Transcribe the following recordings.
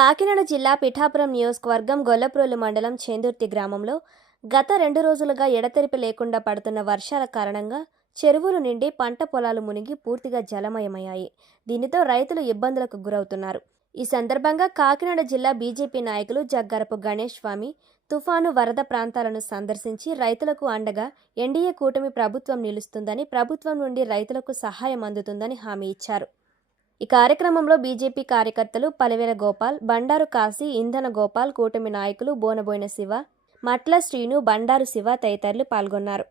కాకినాడ జిల్లా పిఠాపురం నియోజకవర్గం గొల్లప్రోలు మండలం చేందుర్తి గ్రామంలో గత రెండు రోజులుగా ఎడతెరిపి లేకుండా పడుతున్న వర్షాల కారణంగా చెరువులు నిండి పంట పొలాలు మునిగి పూర్తిగా జలమయమయ్యాయి. దీనితో రైతులు ఇబ్బందులకు గురవుతున్నారు. ఈ సందర్భంగా కాకినాడ జిల్లా బీజేపీ నాయకులు జగ్గరపు గణేష్ స్వామి తుఫాను వరద ప్రాంతాలను సందర్శించి రైతులకు అండగా ఎన్డీఏ కూటమి ప్రభుత్వం నిలుస్తుందని ప్రభుత్వం నుండి రైతులకు సహాయం అందుతుందని హామీ ఇచ్చారు. ఈ కార్యక్రమంలో బీజేపీ కార్యకర్తలు పలివెల గోపాల్ బండారు కాశీ ఇంధన గోపాల్ కూటమి నాయకులు బోనబోయిన శివ మట్ల శ్రీను బండారు శివ తదితరులు పాల్గొన్నారు.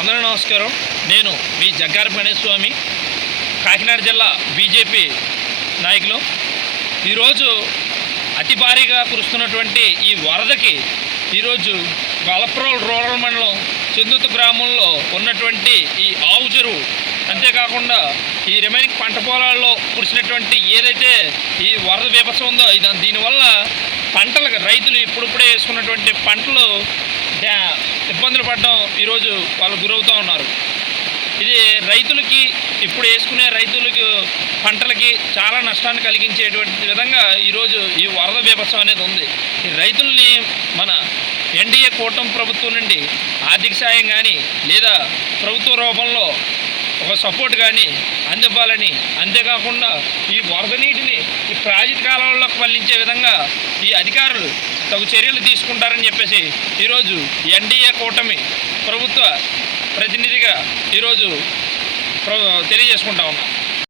అందరూ నమస్కారం. నేను మీ జగ్గారి స్వామి కాకినాడ జిల్లా బీజేపీ నాయకులు. ఈరోజు అతి భారీగా కురుస్తున్నటువంటి ఈ వరదకి ఈరోజు గలప్రోల్ రూరల్ మండలం చందుతు గ్రామంలో ఉన్నటువంటి ఈ ఆవు చెరువు అంతేకాకుండా ఈ రిమైనింగ్ పంట పొలాల్లో కురిసినటువంటి ఏదైతే ఈ వరద బీభత్సం ఉందో ఇది దీనివల్ల పంటలకు రైతులు ఇప్పుడిప్పుడే వేసుకున్నటువంటి పంటలు ఇబ్బందులు పడడం ఈరోజు వాళ్ళు గురవుతూ ఉన్నారు. ఇది రైతులకి ఇప్పుడు వేసుకునే రైతులకు పంటలకి చాలా నష్టాన్ని కలిగించేటువంటి విధంగా ఈరోజు ఈ వరద బీభత్సం అనేది ఉంది. ఈ రైతుల్ని మన ఎన్డీఏ కూటమి ప్రభుత్వం నుండి ఆర్థిక సాయం కానీ లేదా ప్రభుత్వ రూపంలో ఒక సపోర్ట్ కానీ అందివ్వాలని అంతేకాకుండా ఈ వరద నీటిని ఈ ప్రాజెక్ట్ కాలంలోకి మళ్ళించే విధంగా ఈ అధికారులు తగు చర్యలు తీసుకుంటారని చెప్పేసి ఈరోజు ఎన్డీఏ కూటమి ప్రభుత్వ ప్రతినిధిగా ఈరోజు ప్ర- తెలియజేసుకుంటా ఉన్నాం.